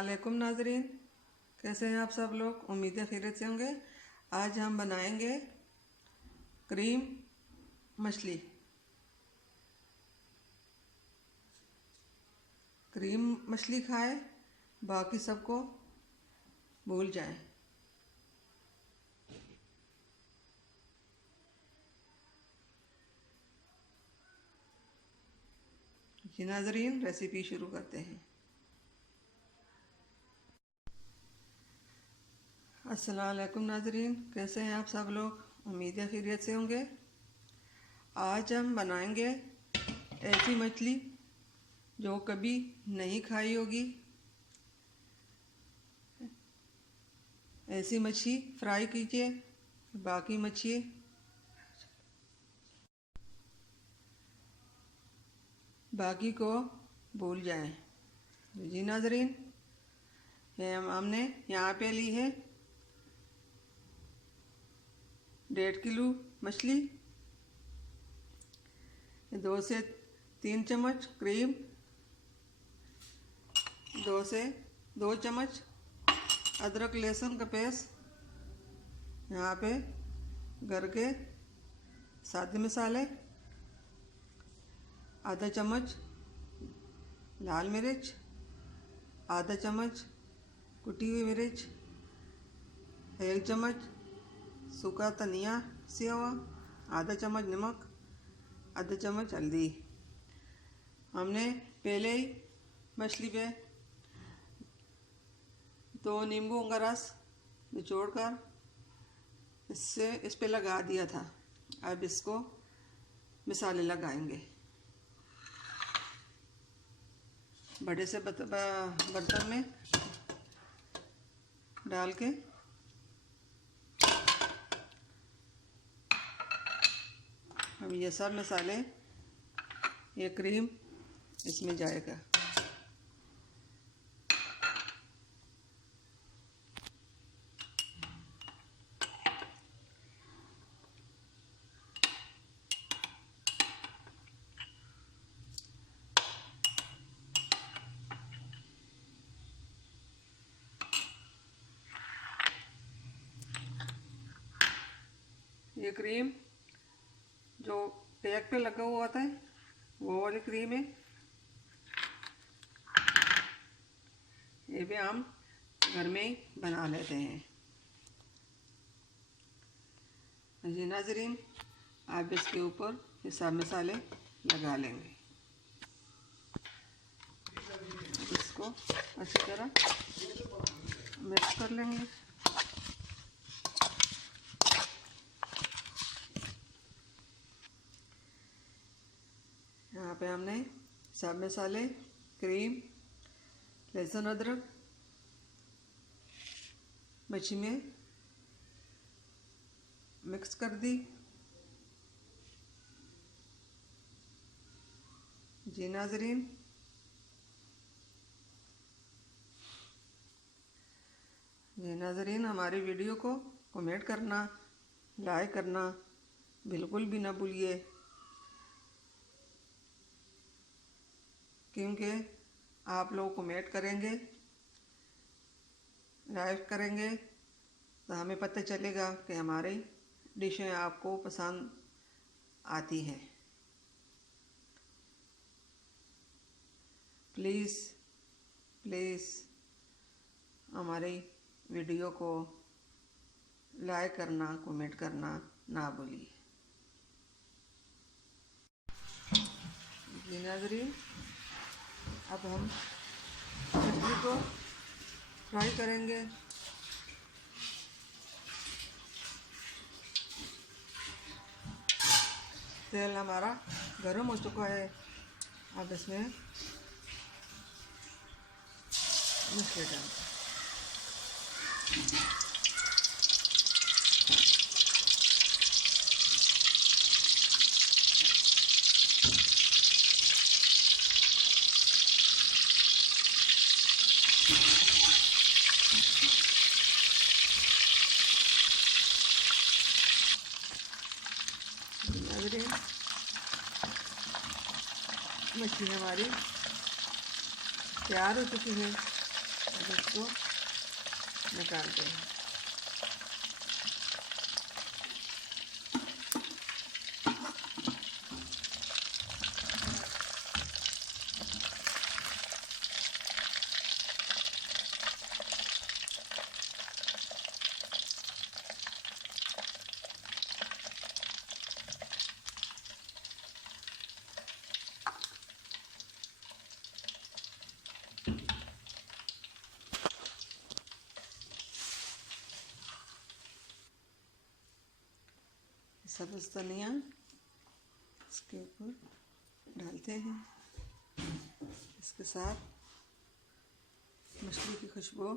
अस्सलामुअलैकुम नाजरीन, कैसे हैं आप सब लोग। उम्मीद है खैरियत से होंगे। आज हम बनाएंगे क्रीम मछली। क्रीम मछली खाएं, बाकी सबको भूल जाएं। जी नाजरीन, रेसिपी शुरू करते हैं। अस्सलामुअलैकुम नाजरीन, कैसे हैं आप सब लोग। उम्मीद है खैरियत से होंगे। आज हम बनाएंगे ऐसी मछली जो कभी नहीं खाई होगी। ऐसी मछली फ्राई कीजिए, बाकी मछली बाकी को भूल जाएं। जी नाजरीन, हमने यहाँ पे ली है 1.5 किलो मछली, 2 से 3 चम्मच क्रीम, 2 से 2 चम्मच अदरक लहसुन का पेस्ट, यहाँ पे घर के सादे मसाले, आधा चम्मच लाल मिर्च, आधा चम्मच कुटी हुई मिर्च, 1 चम्मच सूखा धनिया सिया हुआ, आधा चम्मच नमक, आधा चम्मच हल्दी। हमने पहले ही मछली पे 2 नींबू का रस निचोड़कर इस पे लगा दिया था। अब इसको मसाले लगाएंगे। बड़े से बर्तन में डाल के अब ये सब मसाले, ये क्रीम इसमें जाएगा। ये क्रीम जो पैक पे लगा हुआ था वो वाली क्रीम है। ये भी हम घर में ही बना लेते हैं। जी नाजरीन, आप इसके ऊपर ये सब मसाले लगा लेंगे। इसको अच्छी तरह मिक्स कर लेंगे। यहाँ पे हमने सब मसाले, क्रीम, लहसुन अदरक मछली में मिक्स कर दी। जी नाजरीन, हमारी वीडियो को कमेंट करना, लाइक करना बिल्कुल भी ना भूलिए, क्योंकि आप लोग कमेंट करेंगे, लाइक करेंगे तो हमें पता चलेगा कि हमारी डिशें आपको पसंद आती हैं। प्लीज़ हमारी वीडियो को लाइक करना, कमेंट करना ना भूलिए। जी नाज़रीन, अब हम मछली को फ्राई करेंगे। तेल हमारा गर्म हो चुका है। अब इसमें मछली डाल मछली हमारी तैयार हो चुकी है। अब इसको निकालते हैं। सब्ज़ धनिया इसके ऊपर डालते हैं। इसके साथ मछली की खुशबू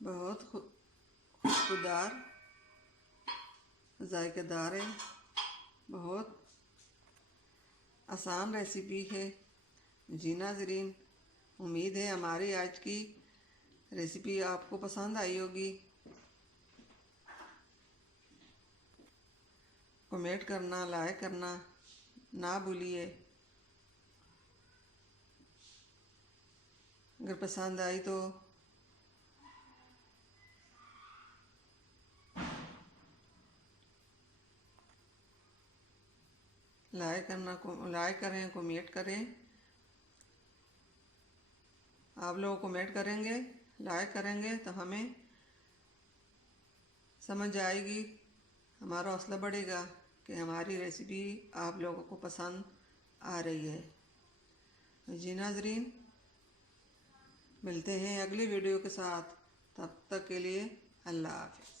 बहुत खुशबूदार जायकेदार है। बहुत आसान रेसिपी है। जी नाज़रीन, उम्मीद है हमारी आज की रेसिपी आपको पसंद आई होगी। कमेंट करना, लाइक करना ना भूलिए। अगर पसंद आई तो लाइक करें, कमेंट करें। आप लोग कमेंट करेंगे, लाइक करेंगे तो हमें समझ आएगी, हमारा हौसला बढ़ेगा कि हमारी रेसिपी आप लोगों को पसंद आ रही है। जी नाज़रीन, मिलते हैं अगली वीडियो के साथ। तब तक के लिए अल्लाह हाफ़िज़।